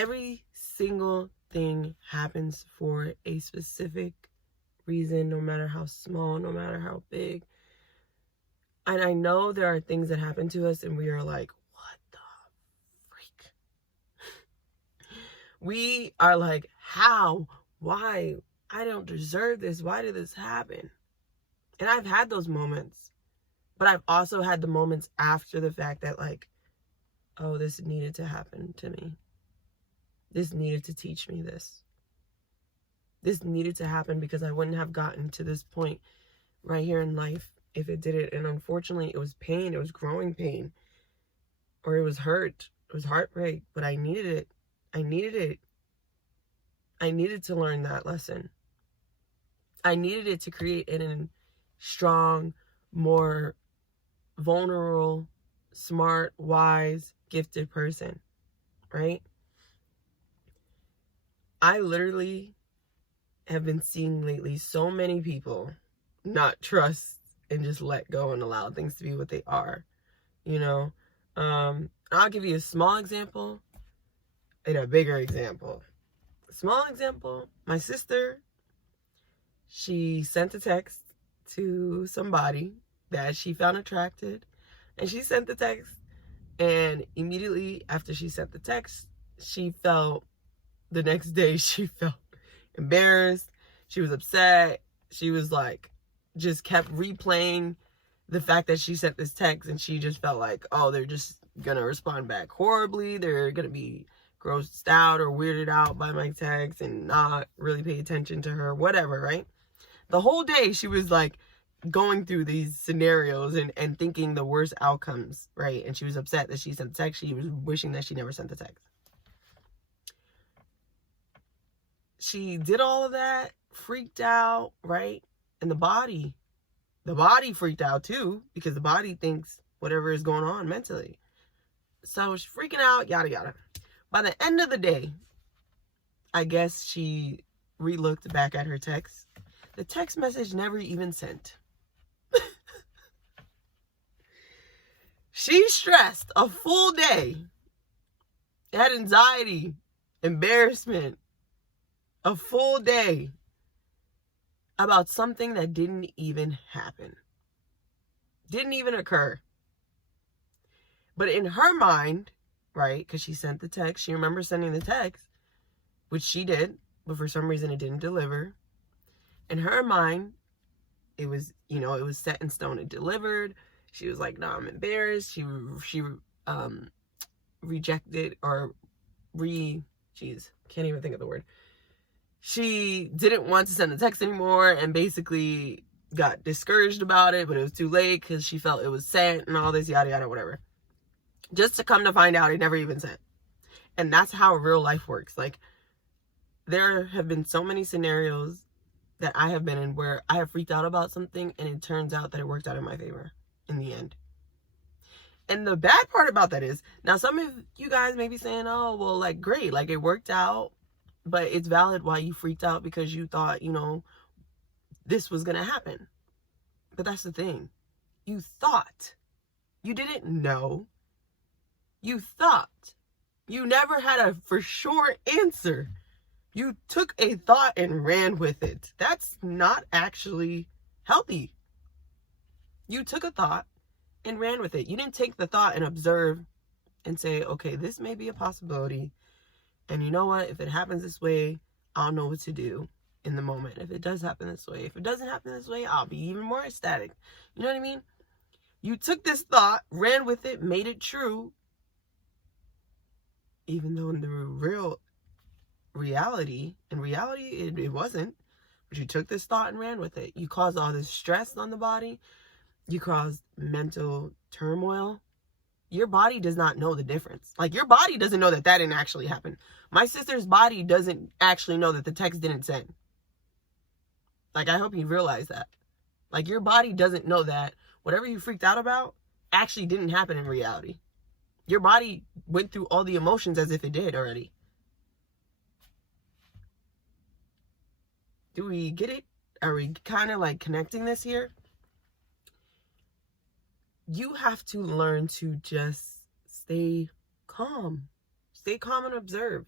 Every single thing happens for a specific reason, no matter how small, no matter how big. And I know there are things that happen to us and we are like, what the freak? We are like, how? Why? I don't deserve this. Why did this happen? And I've had those moments. But I've also had the moments after the fact that like, oh, this needed to happen to me. This needed to teach me this. This needed to happen because I wouldn't have gotten to this point right here in life if it didn't. And unfortunately, it was pain. It was growing pain. Or it was hurt. It was heartbreak. But I needed it. I needed it. I needed to learn that lesson. I needed it to create a strong, more vulnerable, smart, wise, gifted person, right? I literally have been seeing lately so many people not trust and just let go and allow things to be what they are, you know? I'll give you a small example and a bigger example. Small example, my sister, she sent a text to somebody that she found attracted, and she sent the text, and immediately after she sent the text, the next day she felt embarrassed. She was upset. She was like, just kept replaying the fact that she sent this text, and she just felt like, oh, they're just gonna respond back horribly. They're gonna be grossed out or weirded out by my text and not really pay attention to her, whatever, right? The whole day she was like going through these scenarios and thinking the worst outcomes, right? And she was upset that she sent the text. She was wishing that she never sent the text. She did all of that, freaked out, right? And the body freaked out too, because the body thinks whatever is going on mentally. So she's freaking out, yada, yada. By the end of the day, I guess she re-looked back at her text. The text message never even sent. She stressed a full day, had anxiety, embarrassment, a full day about something that didn't even happen. Didn't even occur. But in her mind, right, because she sent the text, she remembers sending the text, which she did, but for some reason it didn't deliver. In her mind, it was, it was set in stone. It delivered. She was like, no, I'm embarrassed. She rejected or can't even think of the word. She didn't want to send the text anymore and basically got discouraged about it, but it was too late because she felt it was sent and all this, yada, yada, whatever. Just to come to find out it never even sent. And that's how real life works. Like, there have been so many scenarios that I have been in where I have freaked out about something and it turns out that it worked out in my favor in the end. And the bad part about that is, now some of you guys may be saying, oh, well, like, great, like, it worked out, but it's valid why you freaked out, because you thought, this was going to happen. But that's the thing. You thought. You didn't know. You thought. You never had a for sure answer. You took a thought and ran with it. That's not actually healthy. You took a thought and ran with it. You didn't take the thought and observe and say, okay, this may be a possibility. And you know what? If it happens this way, I'll know what to do in the moment. If it does happen this way. If it doesn't happen this way, I'll be even more ecstatic. You know what I mean? You took this thought, ran with it, made it true. Even though in the reality, it wasn't. But you took this thought and ran with it. You caused all this stress on the body. You caused mental turmoil. Your body does not know the difference. Like, your body doesn't know that didn't actually happen. My sister's body doesn't actually know that the text didn't send. Like, I hope you realize that. Like, your body doesn't know that whatever you freaked out about actually didn't happen in reality. Your body went through all the emotions as if it did already. Do we get it? Are we kind of like connecting this here? You have to learn to just stay calm. Stay calm and observe.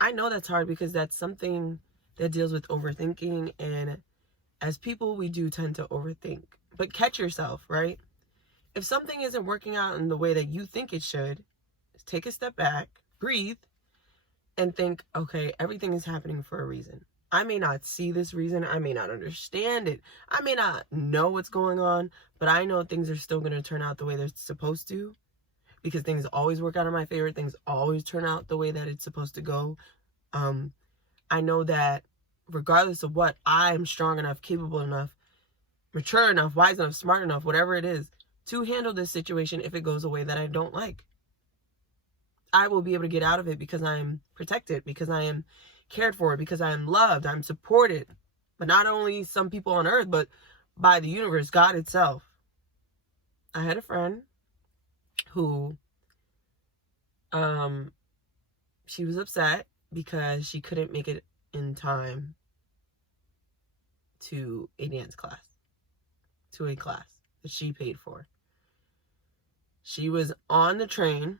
I know that's hard because that's something that deals with overthinking. And as people, we do tend to overthink. But catch yourself, right? If something isn't working out in the way that you think it should, take a step back, breathe, and think, okay, everything is happening for a reason. I may not see this reason. I may not understand it. I may not know what's going on, but I know things are still going to turn out the way they're supposed to, because things always work out in my favor. Things always turn out the way that it's supposed to go. I know that regardless of what, I'm strong enough, capable enough, mature enough, wise enough, smart enough, whatever it is, to handle this situation if it goes a way that I don't like. I will be able to get out of it because I'm protected, because I am cared for, because I am loved, I'm supported. But not only some people on earth, but by the universe, God itself. I had a friend who, she was upset because she couldn't make it in time to a dance class, to a class that she paid for. She was on the train.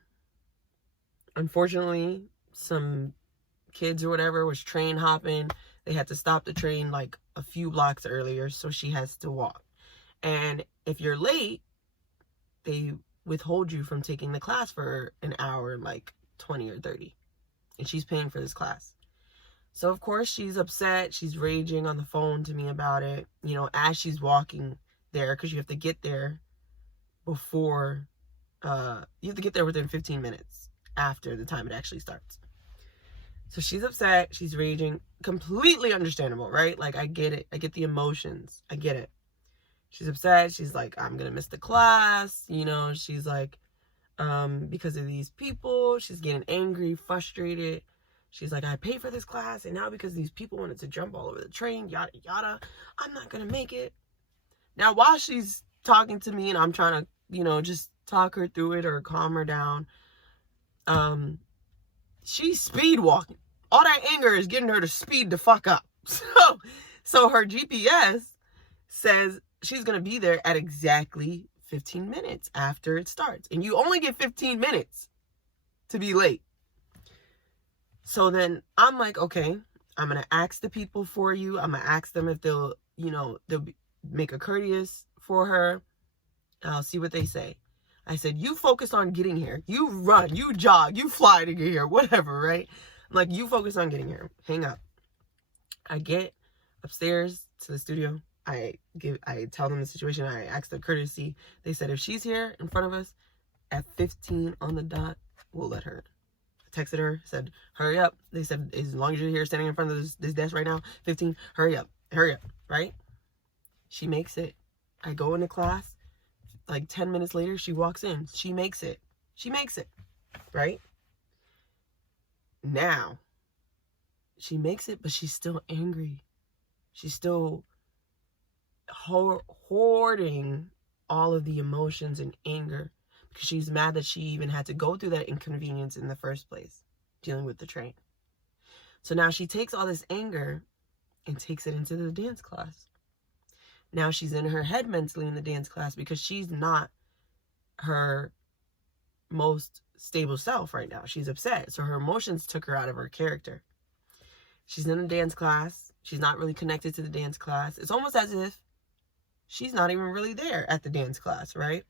Unfortunately, some kids or whatever was train hopping. They had to stop the train like a few blocks earlier, so she has to walk. And if you're late, they withhold you from taking the class for an hour, like 20 or 30. And she's paying for this class. So of course she's upset. She's raging on the phone to me about it, you know, as she's walking there, because you have to get there before, you have to get there within 15 minutes after the time it actually starts. So she's upset, she's raging, completely understandable, right? Like, I get it. I get the emotions. I get it. She's upset. She's like, I'm going to miss the class. You know, she's like, because of these people, she's getting angry, frustrated. She's like, I paid for this class, and now because these people wanted to jump all over the train, yada, yada, I'm not going to make it. Now, while she's talking to me and I'm trying to, you know, just talk her through it or calm her down, she's speed walking. All that anger is getting her to speed the fuck up. So her GPS says she's going to be there at exactly 15 minutes after it starts. And you only get 15 minutes to be late. So then I'm like, okay, I'm going to ask the people for you. I'm going to ask them if they'll make a courteous for her. I'll see what they say. I said, you focus on getting here. You run, you jog, you fly to get here, whatever, right? I'm like, you focus on getting here. Hang up. I get upstairs to the studio. I tell them the situation. I ask the courtesy. They said, if she's here in front of us at 15 on the dot, we'll let her. I texted her, said, hurry up. They said, as long as you're here standing in front of this desk right now, 15, hurry up, right? She makes it. I go into class. Like 10 minutes later, she walks in. She makes it, right? Now, she makes it, but she's still angry. She's still hoarding all of the emotions and anger because she's mad that she even had to go through that inconvenience in the first place, dealing with the train. So now she takes all this anger and takes it into the dance class. Now she's in her head mentally in the dance class because she's not her most stable self right now. She's upset. So her emotions took her out of her character. She's in a dance class. She's not really connected to the dance class. It's almost as if she's not even really there at the dance class, right?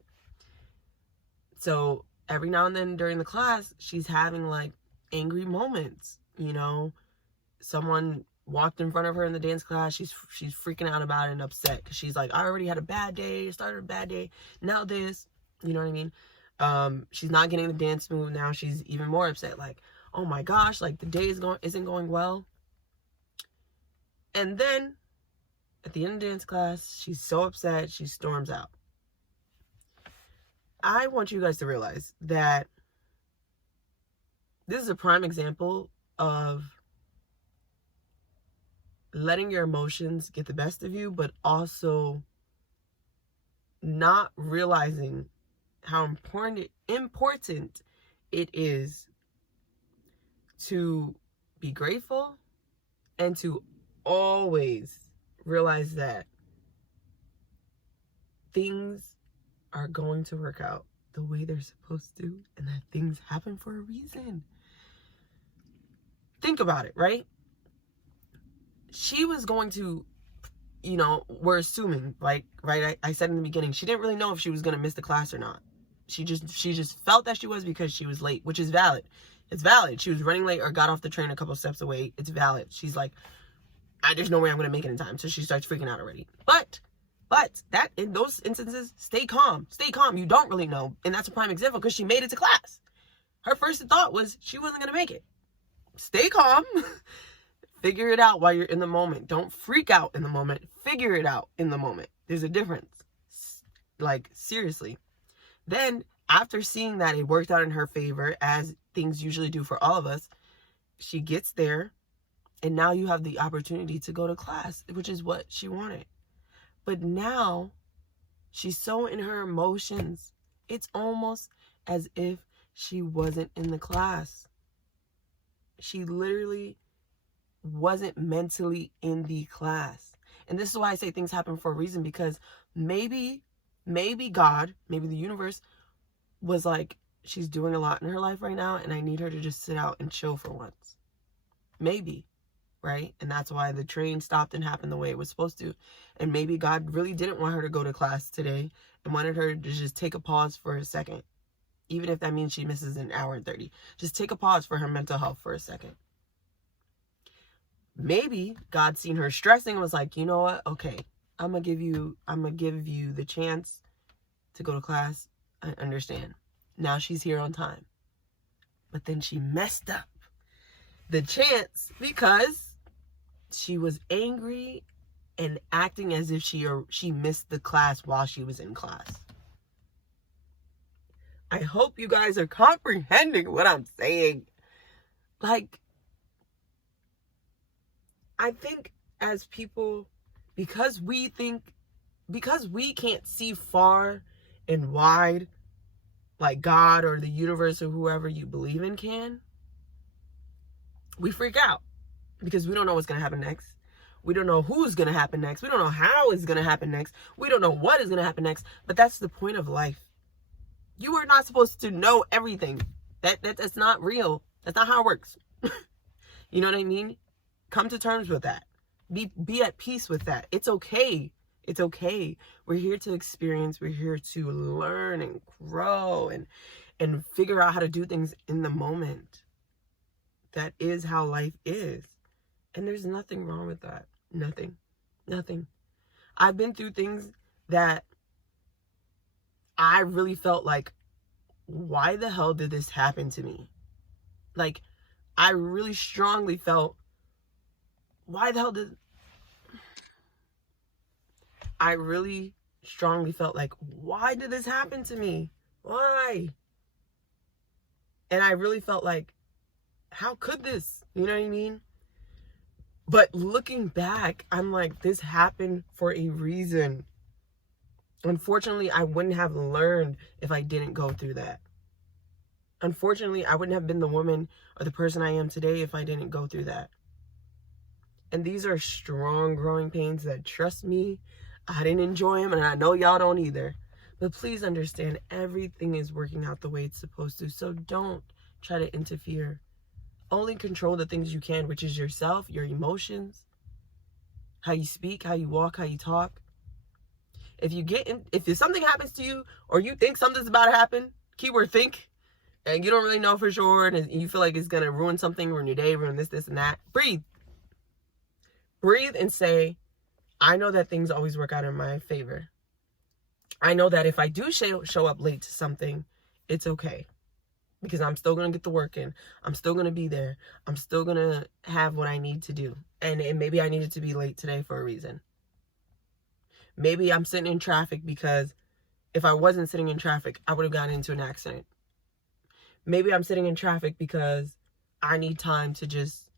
So every now and then during the class, she's having like angry moments, you know. Someone walked in front of her in the dance class. She's freaking out about it and upset because she's like, I already had a bad day, started a bad day, now this, you know what I mean? She's not getting the dance move. Now she's even more upset, like, oh my gosh, like the day isn't going well. And then at the end of dance class, she's so upset, she storms out. I want you guys to realize that this is a prime example of letting your emotions get the best of you, but also not realizing how important it is to be grateful and to always realize that things are going to work out the way they're supposed to, and that things happen for a reason. think about it, right? She was going to, we're assuming, like, right, I said in the beginning, she didn't really know if she was going to miss the class or not. She just felt that she was because she was late, which is valid. It's valid. She was running late or got off the train a couple steps away. It's valid. She's like, there's no way I'm going to make it in time. So she starts freaking out already. But that, in those instances, stay calm. Stay calm. You don't really know. And that's a prime example because she made it to class. Her first thought was she wasn't going to make it. Stay calm. Figure it out while you're in the moment. Don't freak out in the moment. Figure it out in the moment. There's a difference. Like, seriously. Then, after seeing that it worked out in her favor, as things usually do for all of us, she gets there, and now you have the opportunity to go to class, which is what she wanted. But now, she's so in her emotions, it's almost as if she wasn't in the class. She literally wasn't mentally in the class. And this is why I say things happen for a reason, because maybe God, maybe the universe was like, she's doing a lot in her life right now, and I need her to just sit out and chill for once. Maybe, right? And that's why the train stopped and happened the way it was supposed to. And maybe God really didn't want her to go to class today and wanted her to just take a pause for a second. Even if that means she misses an hour and 30. Just take a pause for her mental health for a second. Maybe God seen her stressing and was like, you know what? Okay, I'm gonna give you the chance to go to class. I understand. Now she's here on time. But then she messed up the chance because she was angry and acting as if she missed the class while she was in class. I hope you guys are comprehending what I'm saying. Like, I think as people, because we can't see far and wide like God or the universe or whoever you believe in can, we freak out because we don't know what's going to happen next. We don't know who's going to happen next. We don't know how it's going to happen next. We don't know what is going to happen next. But that's the point of life. You are not supposed to know everything. That's not real. That's not how it works. You know what I mean? Come to terms with that. Be at peace with that. It's okay. It's okay. We're here to experience. We're here to learn and grow and figure out how to do things in the moment. That is how life is. And there's nothing wrong with that. Nothing. I've been through things that I really felt like, why the hell did this happen to me? Like, I really strongly felt, I really strongly felt like, why did this happen to me? Why? And I really felt like, how could this? You know what I mean? But looking back, I'm like, this happened for a reason. Unfortunately, I wouldn't have learned if I didn't go through that. Unfortunately, I wouldn't have been the woman or the person I am today if I didn't go through that. And these are strong growing pains that, trust me, I didn't enjoy them, and I know y'all don't either. But please understand, everything is working out the way it's supposed to. So don't try to interfere. Only control the things you can, which is yourself, your emotions, how you speak, how you walk, how you talk. If something happens to you, or you think something's about to happen, keyword think, and you don't really know for sure, and you feel like it's going to ruin something, ruin your day, ruin this, and that, breathe. Breathe and say, I know that things always work out in my favor. I know that if I do show up late to something, it's okay. Because I'm still going to get the work in. I'm still going to be there. I'm still going to have what I need to do. And maybe I needed to be late today for a reason. Maybe I'm sitting in traffic because if I wasn't sitting in traffic, I would have gotten into an accident. Maybe I'm sitting in traffic because I need time to just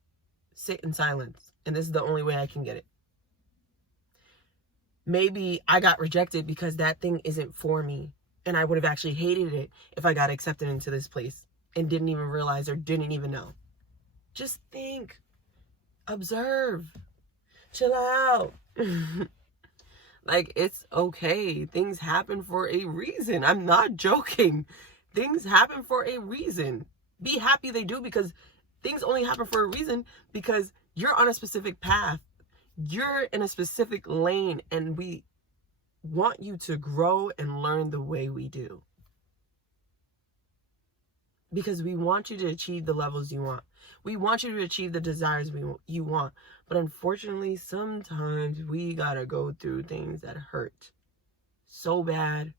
sit in silence. And this is the only way I can get it. Maybe I got rejected because that thing isn't for me. And I would have actually hated it if I got accepted into this place and didn't even realize or didn't even know. Just think. Observe. Chill out. Like, it's okay. Things happen for a reason. I'm not joking. Things happen for a reason. Be happy they do, because Things only happen for a reason because you're on a specific path. You're in a specific lane, and we want you to grow and learn the way we do. Because we want you to achieve the levels you want. We want you to achieve the desires you want. But unfortunately, sometimes we gotta go through things that hurt so bad.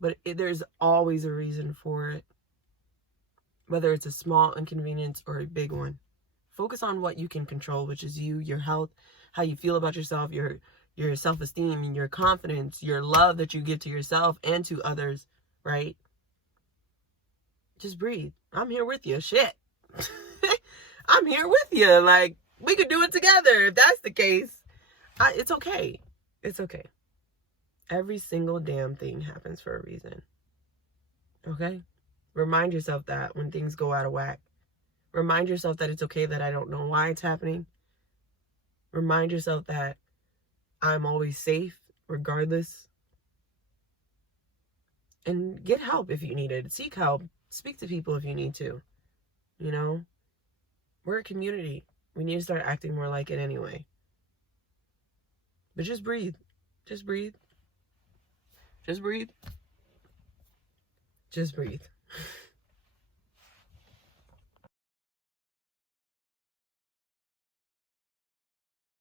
But there's always a reason for it. Whether it's a small inconvenience or a big one. Focus on what you can control, which is you, your health, how you feel about yourself, your self-esteem, and your confidence, your love that you give to yourself and to others, right? Just breathe. I'm here with you. Shit. I'm here with you. Like, we could do it together. If that's the case, it's okay. It's okay. Every single damn thing happens for a reason. Okay? Remind yourself that when things go out of whack. Remind yourself that it's okay that I don't know why it's happening. Remind yourself that I'm always safe, regardless. And get help if you need it. Seek help. Speak to people if you need to. You know? We're a community. We need to start acting more like it anyway. But just breathe. Just breathe. Just breathe. Just breathe.